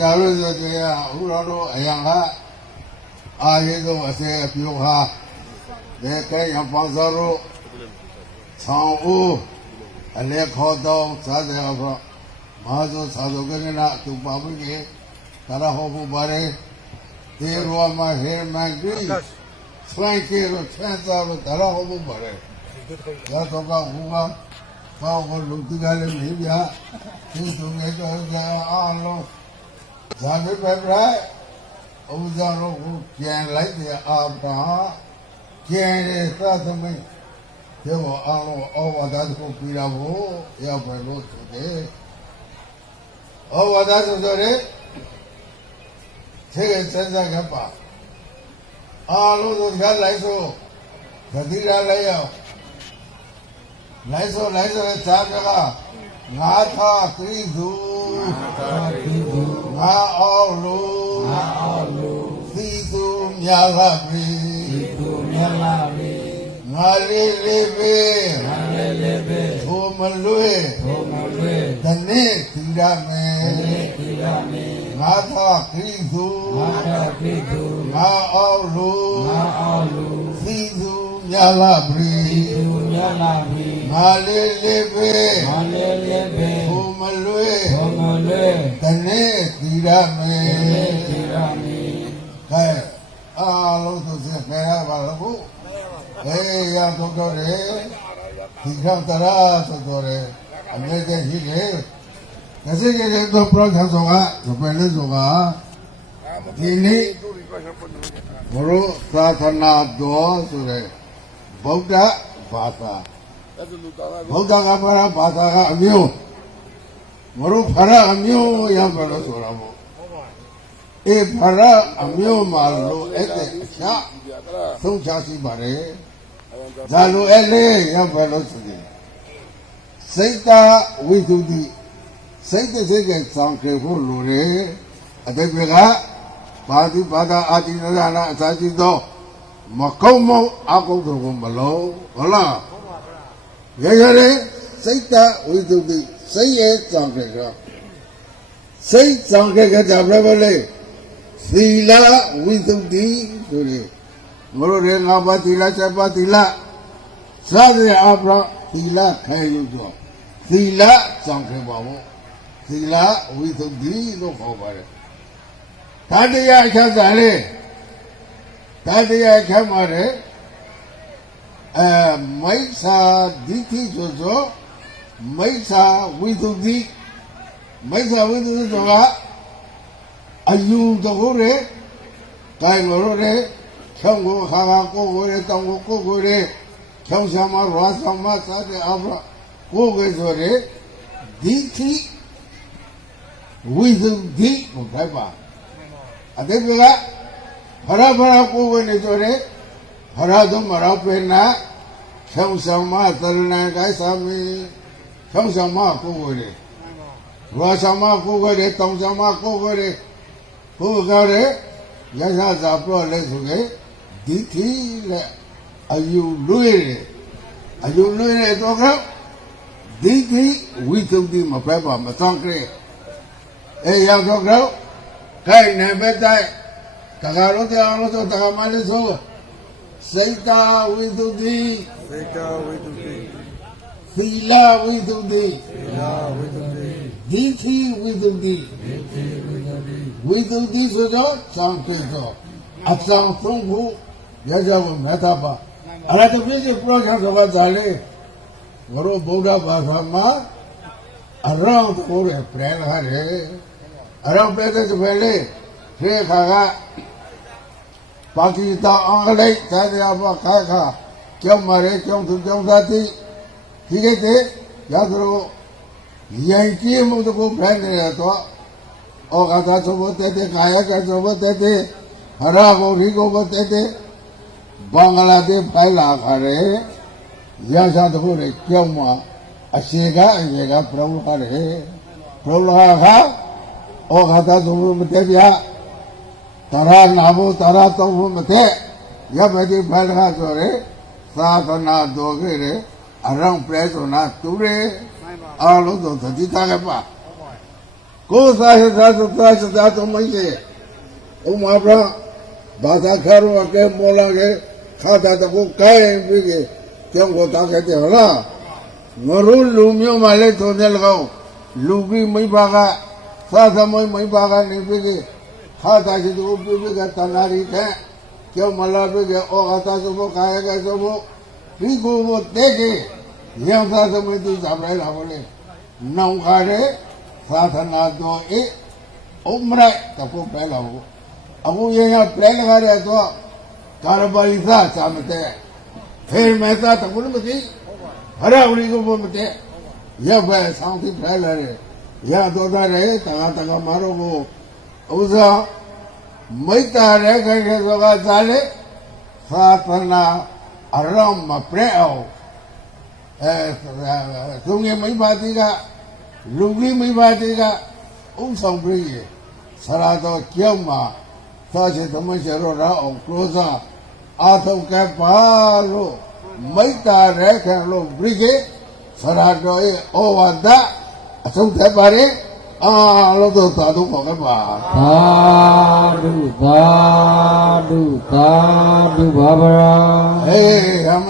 ဒါလို့ဆိုတရားဥတော်တို့အယံကအာရေသောအစေအပြုဟာဒေကဲရပေါင်းစောတို့ဆောင်းဦးအလေခေါ်တော်သာသေအဖို့မဟာသောသာသောကရဏသူပါမှုကြီးဒါရဟောဖို့ပါတယ်ဒီရောမဟေမန်ကြီးဆွမ်းကျေလို့ချမ်းသာလို့ဒါရဟောဖို့ပါတယ်ဒါတော့ကဟူကဘောင်းကိုလူတူကလည်းနေပြဒီသူငယ်တော်ကအားလုံးဇာတိပဲပြဲဥဇာတို့ကိုကျန်လိုက်တဲ့အာဘာကျန်တဲ့သသမိတ်ဒီဘောအားလုံးဩဝါဒကိုပြီးတာကိုရောက်ပဲလို့ဆိုတယ်ဩဝါဒဆိုတော့လေသေစံစားကပါအားလုံးတို့ကလိုက်ဆိုသတိရလိုက်ရောက်လိုက်ဆိုသာကငါသာသီသူငါအောင်လို့သီသူမြာလာပြီငါလေးပဲဘုမလွေတနေ့သီရမယ်ငါသာသီသူငါအောင်လို့သီသူမြာလာပြီငါလေးပဲဘုမလွေတနေ့သီရမယ်ခဲအားလုံးသူစခဲရပါလို့ရတော့တယ်ဒီကတရာဆိုတော့အမေကရှိတယ်ငါစိတ်ကတော့ပရောဂရမ်ဆိုတာဘယ်လိုဆိုတာဒီနေ့ဘုရားသာသနာတော်ဆိုတဲ့ဗုဒ္ဓဘာသာဗုဒ္ဓကဘာသာကအမျိုးမရဖရအမျိုးရပါလို့ဆိုတာပေါ့ဖရအမျိုးမှာလို့အဲ့တဲ့အချသုံးချရှိပါတယ်ဒါလိုအဲ့လေးရပါလို့ဆိုတယ်စိတ်တဝိသုဒ္ဓိစိတ်စိတ်ကစောင့်ကြဖို့လိုတယ်အတိတ်ကဘာသူဘာသာအာတိနရနာအစာရှိသောမကုံမအကုသိုလ်ကိုမလုံးဟုတ်လားရစိတ်တဝိသုဒ္ဓိစိတ်ရဲ့စောင့်ကြစိတ်စောင့်ကြကြဘယ်လိုလဲသီလဝိသုဒ္ဓိဆိုတယ်မလို့ရငါးပါးသီလ7ပါးသီလသာသေအပ္ပသီလခဲယူတော့သီလစောင့်ကြပါဘူးသီလဝိသုဒ္ဓိလို့ခေါ်ပါတယ်တတရားအခါစားလေတတရားအခါမှာလေမိစ္ဆာဒိဋ္ဌိဆိုမိစ္ဆာဝိသုဒ္ဓိဆိုတာအယူတော်ရဲတိုင်းလို့ရဲချောင်းကိုခါကိုကိုရဲတောင်းကိုကိုရဲချောင်းဆံမရွာဆောင်မစားတဲ့အဘကိုကိုဆိုရဲဒိဋ္ဌိဝိသုဒ္ဓိကိုခိုင်းပါအတိတ်ကဖရကိုကိုနေဆိုရဲဖရတို့မရောပေနာချောင်းဆံမသရဏကိုင်းစာမီချောင်းဆံမကိုကိုရဲရွာဆောင်မကိုကိုရဲတောင်းဆံမကိုကိုရဲဘုရားရဲ့ရသစာပြောလဲဆိုရင်ဒီတိနဲ့အယူလွေးတယ်တော့ကဒီတိဝိသုဒ္ဓိမပဲပါမဆောင်ကြဲရောက်တော့ခိုင်နေပဲတိုက်တကားလို့တရားလို့ဆိုတကားမလေးဆိုစိတ်တာဝိသုဒ္ဓိသီလဝိသုဒ္ဓိဒီတိဝိသုဒ္ဓိဝိသုဒ္ဓိဆိုတော့စောင့်ပြေတော့အဆောင်ဆုံးဖို့ရကြဖို့မသာပါအဲ့ဒါတပြည့်စုံပရောဂရမ်ဆိုတာဒါလေဘုရောဗုဒ္ဓဘာသာမှာအရောင်းကိုရပြန်လာတယ်အရောင်းပြတဲ့ဆိုပဲလေခေခါကပါကစ္စတန်အင်္ဂလိပ်သာသနာ့ဘာခါကျောင်းမရဲကျောင်းသူကျောင်းသားတိဒီကိတဲ့ရသလိုရိုင်ကြီးမှုတကူပြန်နေတော့ဩဃာသသောဘတေတေကာယကသောဘတေတေဟရဘောရိကိုဘတေတေဘင်္ဂလားဒေ့ရှ်ဖိုင်လာခရဲရရှာတခုနဲ့ကြောက်မှာအရှိကအရေကပရောဟာရဲပရောဟာခဩဃာသသောဘမတေပြတရနာဘောတရသောဘမတေရပတိဖိုင်လာဆိုရဲသာသနာတော်ခဲ့တယ်အရောင်ပြဲဆိုနာတူရဲအားလုံးသောသတိထားခဲ့ပါ ကိုယ်စားရသားသုံးမရှိဥမာပြဘာသာခါရောကဲမောလာကဲခါတာတကူကိုင်းပြီးကြောင်းကိုတားခဲ့တယ်ဟုတ်လားငရုလူမျိုးမှလည်းသုံးတယ်၎င်းလူပြီးမိဘကသာသမမိဘကနေပြီးခါတာရှိသူပြီးကတဏှာရီကကြောင်းမလာပြီးဩဃာသဆိုဖို့ခါရကဆိုဖို့ဒီကိုမတဲ့ကြီးရံသာသမသူစားပြလာဖို့လေနောင်ခါတဲ့သာသနာတော်ဤဥမရတဖို့ပဲလာဖို့အခုရင်ရပြဲလကားတဲ့တော့ကာရပါလိသသာမတဲ့ဖေမေသာတကူမသိဟရဝရီကိုမတဲ့ရပ်ပဲဆောင်းသိပြဲလာတယ်ရတော်တာတဲ့တက္ကမတော်ကိုဥစားမိတ္တာရဲခဲဆိုကစားလေသာသနာအရောမပြဲအောင်သုံးငယ်မိဘတိကလူကြီးမိဘတိကဥဆောင်ပြီးဆရာတော်ကျောင်းမှာသာချေသမချေရောအောင်ကလောစာအာထုံကပါလို့မိတ္တာရဲခဲလို့ပြီးကဆရာတော်ရဲ့ဩဝါဒအဆုံးသတ်ပါရဲ့အားလုံးသောသာဓုခေါ်ခဲ့ပါသာဓုသာဓုသာဓုဘာဗရာဟေးအမ